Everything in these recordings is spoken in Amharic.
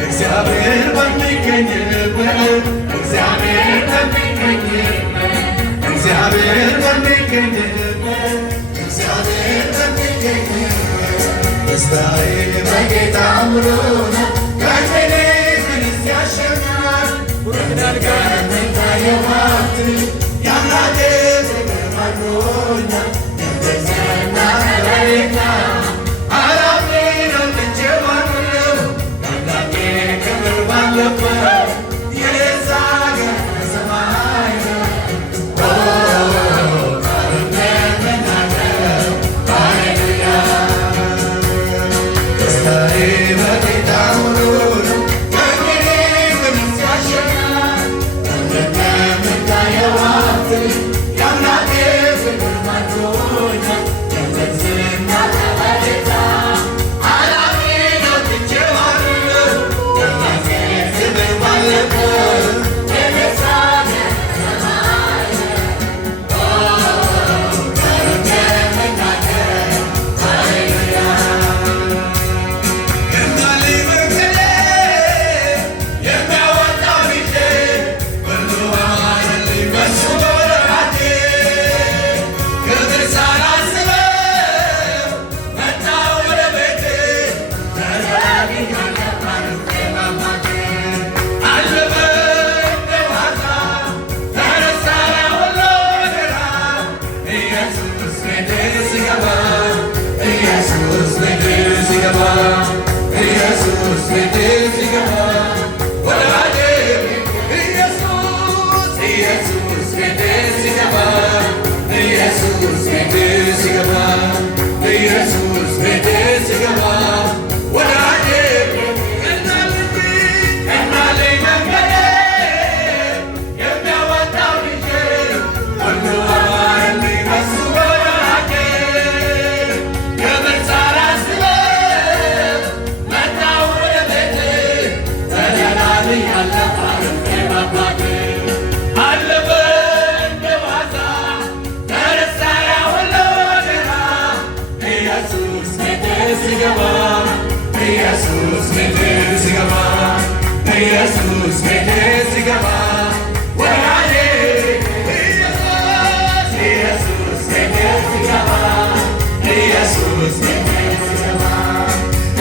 እግዚአብሔር በሚገኝበት እግዚአብሔር በሚገኝበት እግዚአብሔር በሚገኝበት እግዚአብሔር በሚገኝበት ደስታዬ በጌታ ሙሉ ነው። ከእኔ ምንስ ያሸኛል? ወዳልጋነታ የማት የአምላኬ ፍቅር ማርኮኛል። እንደዚያና ከበሬታ አላፊ ነው ትቼዋለሁ የአምላኬ ክብር ባለበት የኔስ አገር በሰማይ ነው። ደስታዬ በጌታ ሙሉ ነው። ከእኔ ምንስ ያሸኛል? ወዳልጋነታ የማት የአምላኬ ፍቅር ማርኮኛል። እንደዚያና ከበሬታ አላፊ ነው ትቼዋለሁ የአምላኬ ክብር ባለበት የኔስ አገር በሰማይ ነው።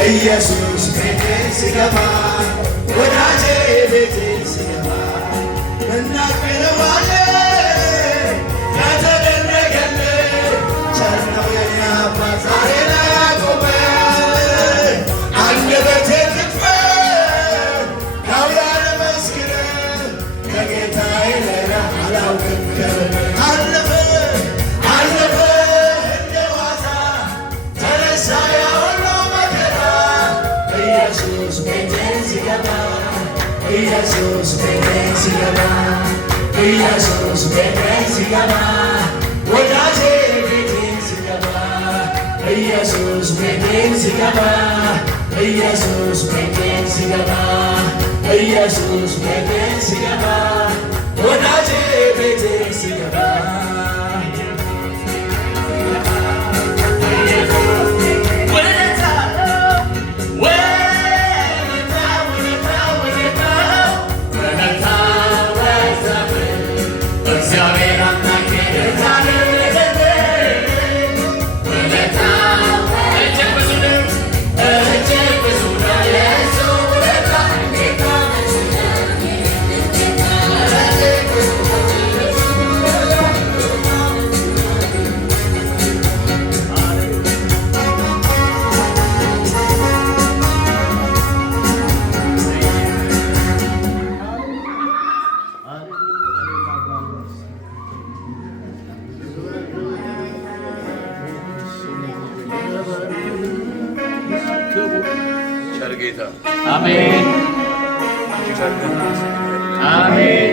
ኢየሱስ ቤቴ ሲገባ ወዳጄ ቤቴ ሲገባ እናገረዋለን ያተደረገልን ቸር ነው የኔ አባት ዛሬ ላይ አቆመን። አንደበቴ ትክፈት ያውያለ መስክር ከጌታዬ ሌላ አላውቅም ክብር። አለፈ አለፈ እንደ ዋዛ ተረሳ ያ ሁሉ መከራ ኢየሱስ ቤቴን ሲገባ ኢየሱስ ቤቴን ሲገባ ኢየሱስ ቤቴን ሲገባ ወዳጄ ቤቴን ሲገባ ኢየሱስ ቤቴን ሲገባ ኢየሱስ ቤቴን ሲገባ ኢየሱስ ቤቴን ሲገባ ወዳጄ ቤቴን ሲገባ አሜን አሜን።